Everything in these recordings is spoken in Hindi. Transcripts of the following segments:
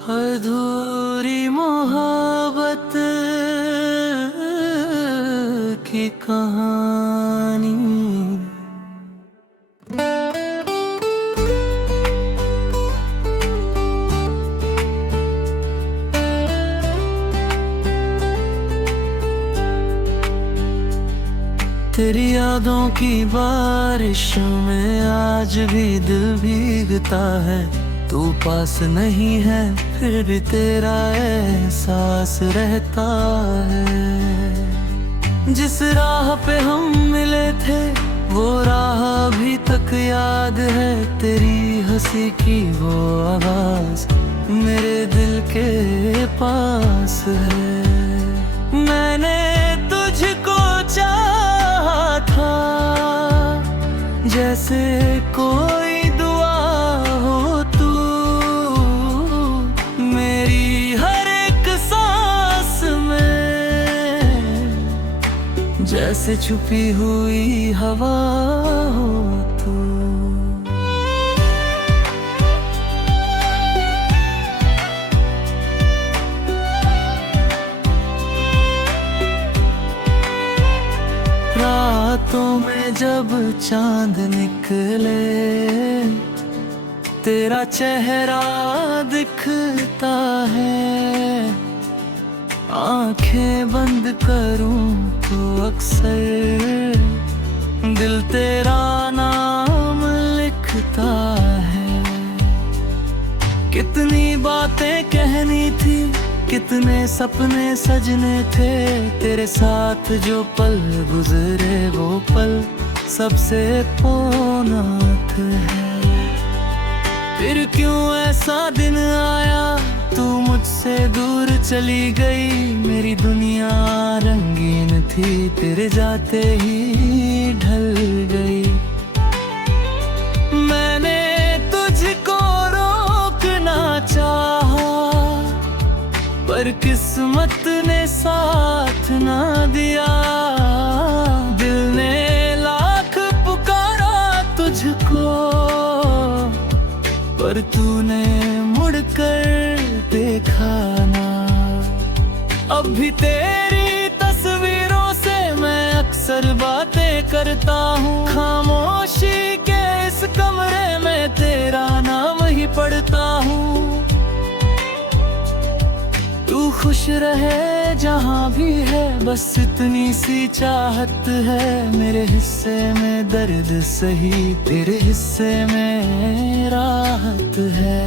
अधूरी मोहब्बत की कहानी। तेरी यादों की बारिश में आज भी दिल भीगता है। तू पास नहीं है फिर भी तेरा एहसास रहता है। जिस राह पे हम मिले थे वो राह अभी तक याद है। तेरी हंसी की वो आवाज मेरे दिल के पास है। मैंने तुझको चाहा था जैसे कोई दुआ हो। तू मेरी हर एक सांस में जैसे छुपी हुई हवा हो तू। रातों में जब चांद निकले तेरा चेहरा दिखता है। आंखें बंद करूं तो अक्सर दिल तेरा नाम लिखता है। कितनी बातें कहनी थी कितने सपने सजने थे। तेरे साथ जो पल गुजरे वो पल सबसे पूर्णार्थ है। फिर क्यों ऐसा दिन आया तू मुझसे दूर चली गई। मेरी दुनिया रंगीन थी तेरे जाते ही ढल गई। मैंने तुझको रोकना चाहा पर किस्मत ने साथ ना दिया। दिल ने लाख पुकारा तुझको पर तूने मुड़कर देखा ना। अब भी तेरी तस्वीरों से मैं अक्सर बातें करता हूँ। खामोशी के इस कमरे में तेरा नाम ही पढ़ता हूँ। तू खुश रहे जहाँ भी है बस इतनी सी चाहत है। मेरे हिस्से में दर्द सही तेरे हिस्से में राहत है।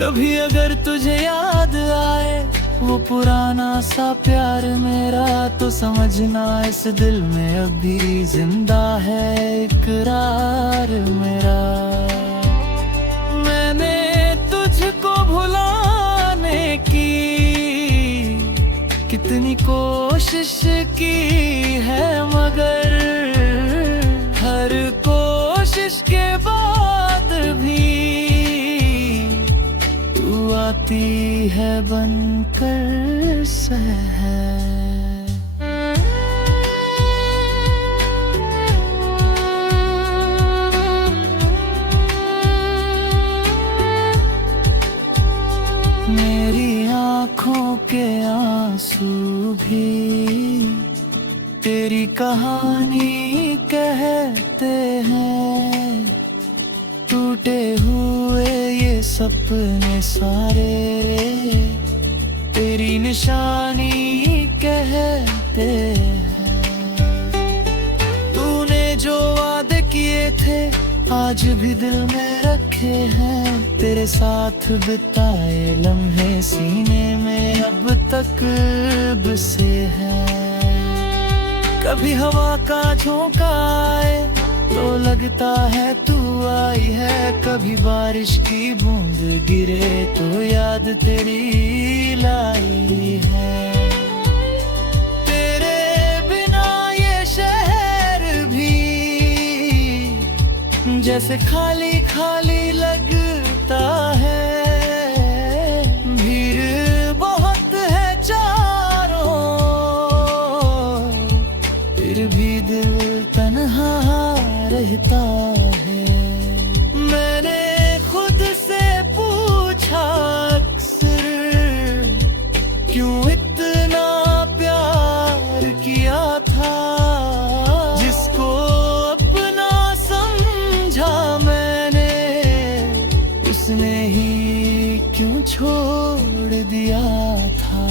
कभी अगर तुझे याद आए वो पुराना सा प्यार मेरा तो समझना इस दिल में अभी जिंदा है इकरार मेरा। मैंने तुझको भुलाने की कितनी कोशिश की है मगर हर कोशिश के बाद भी तू आती है बनकर सहर। मेरी आँखों के आंसू भी तेरी कहानी कहते हैं। टूटे हुए ये सपने सारे तेरी निशानी कहते हैं। तूने जो वादे किए थे आज भी दिल में रखे हैं। तेरे साथ बिताए लम्हे सीने में अब तक बसे हैं। कभी हवा का झोंका आए तो लगता है तू आई है। कभी बारिश की बूंद गिरे तो याद तेरी लाई है। तेरे बिना ये शहर भी जैसे खाली खाली लगता है। भीड़ बहुत है चारों फिर भी दिल तन्हा रहता है। मैंने खुद से पूछा उसने ही क्यों छोड़ दिया था।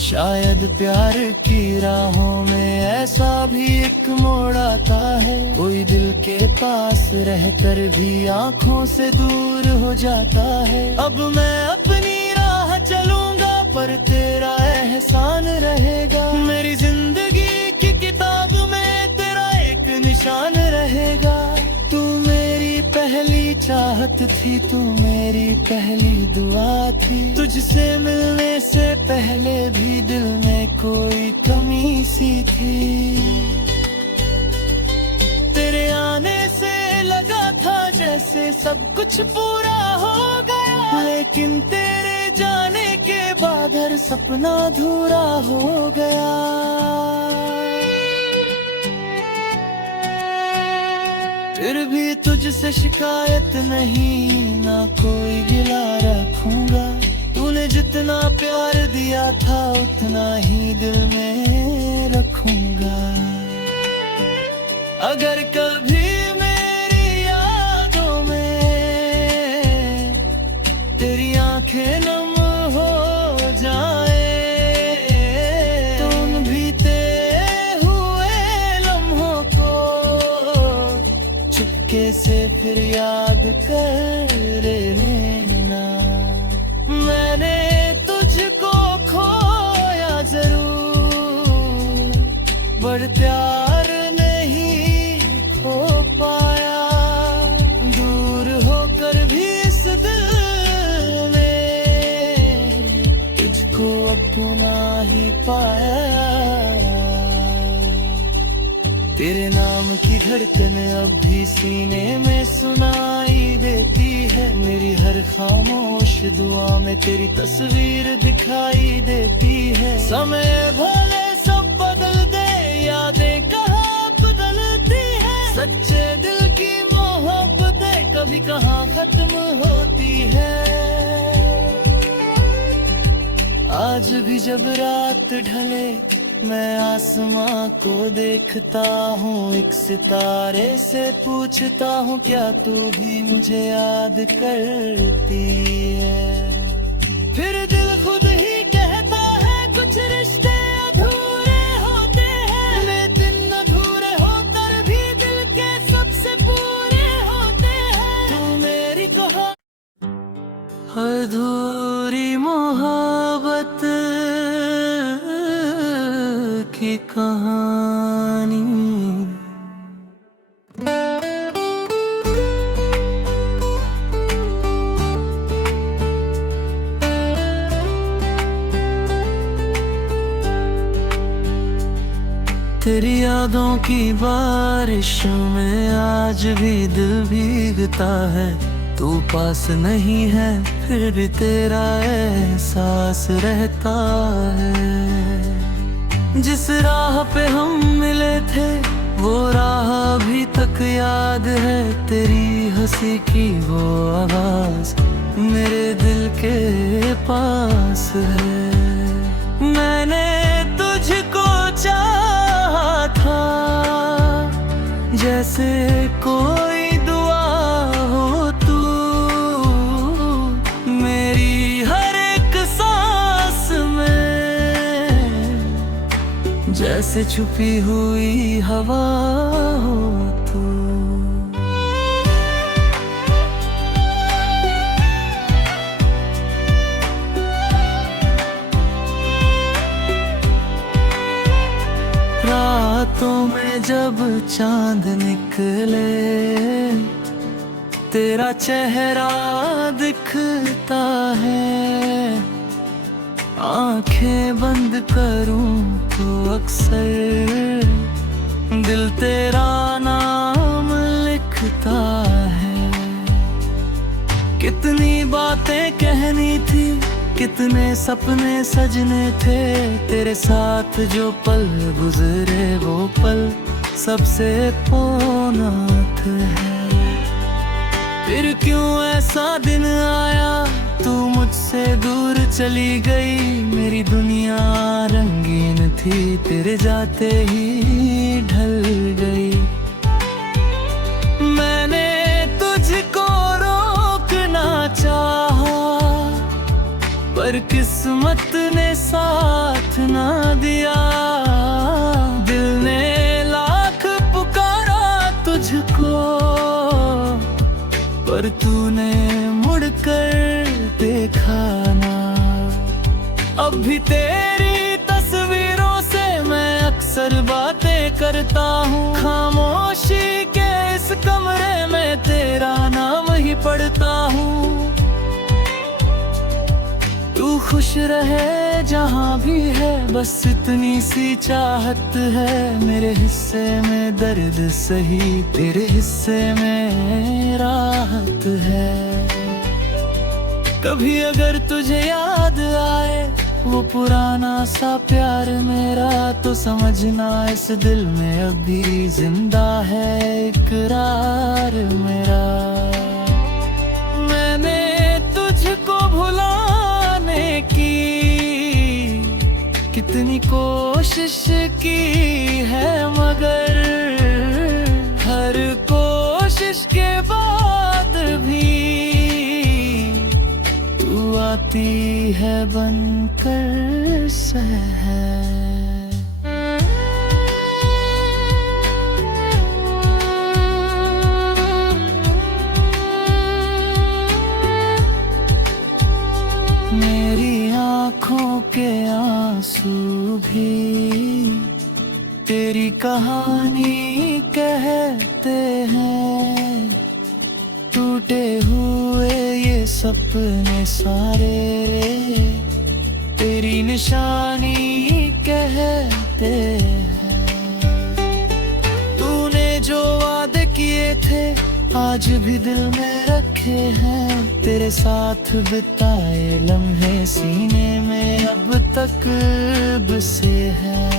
शायद प्यार की राहों में ऐसा भी एक मोड़ आता है, कोई दिल के पास रहकर भी आंखों से दूर हो जाता है। अब मैं अपनी राह चलूंगा पर तेरा एहसान रहेगा, मेरी जिंदगी की किताब में तेरा एक निशान रहेगा। तू मेरी पहली चाहत थी, तू मेरी पहली दुआ थी, तुझसे मिलने से पहले भी दिल में कोई कमी सी थी। तेरे आने से लगा था जैसे सब कुछ पूरा हो गया, लेकिन तेरे जाने के बाद हर सपना अधूरा हो गया। फिर भी तुझसे शिकायत नहीं, ना कोई गिला रखूंगा। तूने जितना प्यार दिया था उतना ही दिल में रखूंगा। अगर कभी मेरी यादों में तेरी आंखें नम हो जाए, तो उन बीते हुए लम्हों को चुपके से फिर याद कर लेना। मैंने तुझको खोया जरूर, पर प्यार नहीं खो पाया। दूर होकर भी इस दिल ने तुझको अपना ही पाया। तेरे नाम की धड़कन अब भी सीने में सुनाई देती है, मेरी हर खामोश दुआ में तेरी तस्वीर दिखाई देती है। समय भले सब बदल दे, यादें कहाँ बदलती है, सच्चे दिल की मोहब्बतें कभी कहाँ खत्म होती है। आज भी जब रात ढले मैं आसमां को देखता हूँ, एक सितारे से पूछता हूँ क्या तू भी मुझे याद करती है। फिर दिल खुद ही कहता है कुछ रिश्ते अधूरे होते हैं, वे दिन अधूरे होकर भी दिल के सबसे पूरे होते हैं। तू मेरी कहा अधूरी मोहब्बत की कहानी। तेरी यादों की बारिश में आज भी दिल भीगता है, तू पास नहीं है फिर भी तेरा एहसास रहता है। जिस राह पे हम मिले थे वो राह अभी तक याद है, तेरी हंसी की वो आवाज मेरे दिल के पास है। मैंने तुझको चाहा था जैसे कोई दुआ हो, तू मेरी हर एक सांस में जैसे छुपी हुई हवा हो तू। रातों में जब चांद निकले तेरा चेहरा दिखता है, आंखें बंद करूं तो अक्सर दिल तेरा नाम लिखता है। कितनी बातें कहनी थी, कितने सपने सजने थे, तेरे साथ जो पल गुजरे वो पल सबसे पूर्णार्थ है। फिर क्यों ऐसा दिन आया तू मुझसे दूर चली गई, मेरी दुनिया रंगीन थी तेरे जाते ही ढल गई। मैंने तुझको रोक पर किस्मत ने साथ ना दिया। दिल ने लाख पुकारा तुझको, पर तूने मुड़कर देखा ना। अब भी तेरी तस्वीरों से मैं अक्सर बातें करता हूँ। खामोशी के इस कमरे में तेरा नाम ही पढ़ता हूँ। तू खुश रहे जहाँ भी है, बस इतनी सी चाहत है। मेरे हिस्से में दर्द सही, तेरे हिस्से में राहत है। कभी अगर तुझे याद आए वो पुराना सा प्यार मेरा, तो समझना इस दिल में अभी जिंदा है इकरार मेरा। मैंने तुझको भुलाने की कितनी कोशिश की है, मगर हर कोशिश के बाद भी तू आती है बनकर शहर। मेरी आँखों के आंसू भी तेरी कहानी कहते हैं। टूटे हुए ये सपने सारे तेरी निशानी कहते हैं। तूने जो वादे किए थे आज भी दिल में रखे हैं। तेरे साथ बिताए लम्हे सीने में अब तक बसे हैं।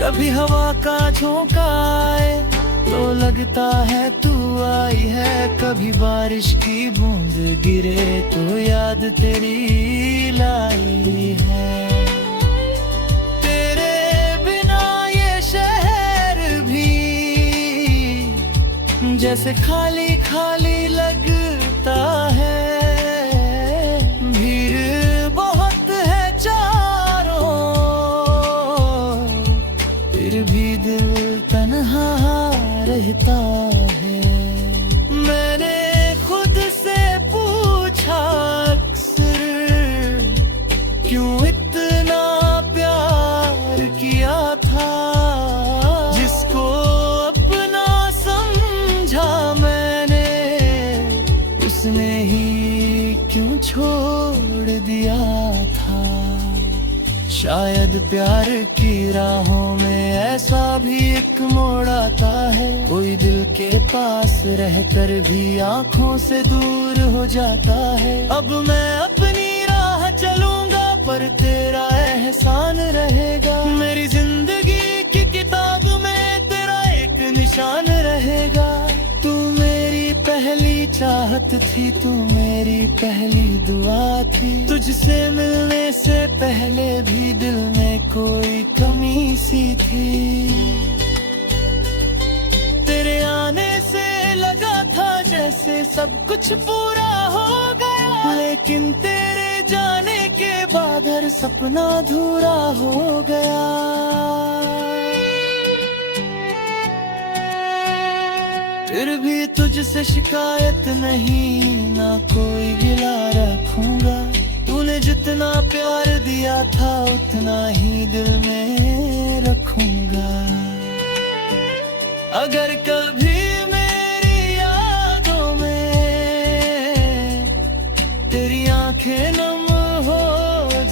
कभी हवा का झोंका आए तो लगता है तू आई है। कभी बारिश की बूंद गिरे तो याद तेरी लाई है। तेरे बिना ये शहर भी जैसे खाली खाली लगता है। भीड़ बहुत है चारों, फिर भी दिल तन्हा रहता है। मैंने खुद से पूछा अक्सर, क्यों इतना प्यार किया था। जिसको अपना समझा मैंने, उसने ही क्यों छोड़ दिया था। शायद प्यार की राहों में ऐसा भी एक मोड़ आता है। कोई दिल के पास रहकर भी आंखों से दूर हो जाता है। अब मैं अपनी राह चलूंगा पर तेरा एहसान रहेगा। मेरी जिंदगी की किताब में तेरा एक निशान रहेगा। तू मेरी पहली चाहत थी, तू मेरी पहली दुआ थी। तुझसे मिलने से पहले भी दिल में कोई कमी सी थी। तेरे आने से लगा था जैसे सब कुछ पूरा हो गया, लेकिन तेरे जाने के बाद हर सपना अधूरा हो गया। फिर भी तुझसे शिकायत नहीं, ना कोई गिला रखूंगा। तूने जितना प्यार दिया था उतना ही दिल में रखूंगा। अगर कभी मेरी यादों में तेरी आंखें नम हो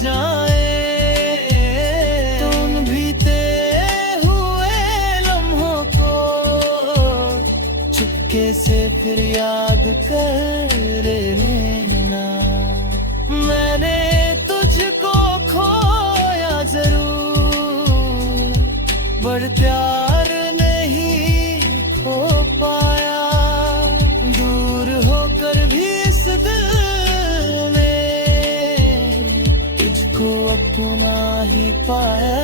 जाए, तो उन बीते हुए लम्हों को चुपके से फिर याद कर लेना। मैंने तुझको खोया जरूर, पर प्यार नहीं खो पाया। दूर होकर भी इस दिल में तुझको अपना ही पाया।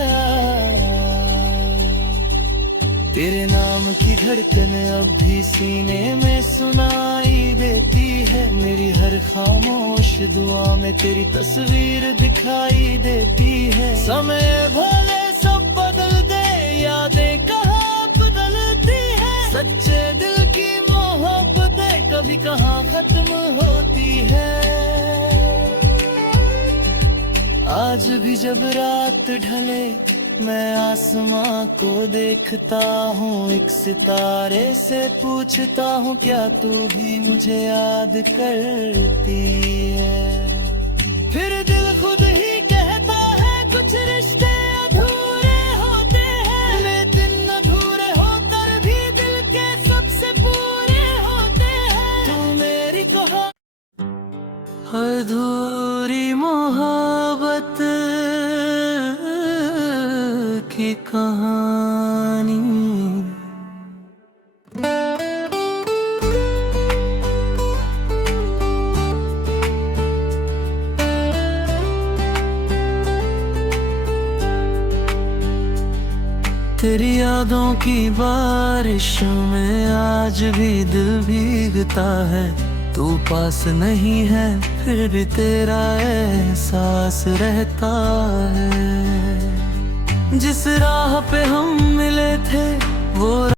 तेरे नाम की धड़कन अब भी सीने में सुनाई देती है। मेरी हर हर खामोश दुआ में तेरी तस्वीर दिखाई देती है। समय भले सब बदल दे, यादें कहाँ बदलती है। सच्चे दिल की मोहब्बतें कभी कहाँ खत्म होती है। आज भी जब रात ढले मैं आसमां को देखता हूँ, एक सितारे से पूछता हूँ क्या तू भी मुझे याद करती है। फिर दिल खुद ही कहता है कुछ रिश्ते अधूरे होते हैं। वे दिन अधूरे होकर भी दिल के सबसे पूरे होते हैं। तू मेरी कहा अधूरी मोहब्बत की कहानी। तेरी यादों की बारिश में आज भी दिल भीगता है। तू पास नहीं है फिर भी तेरा एहसास रहता है। जिस राह पे हम मिले थे वो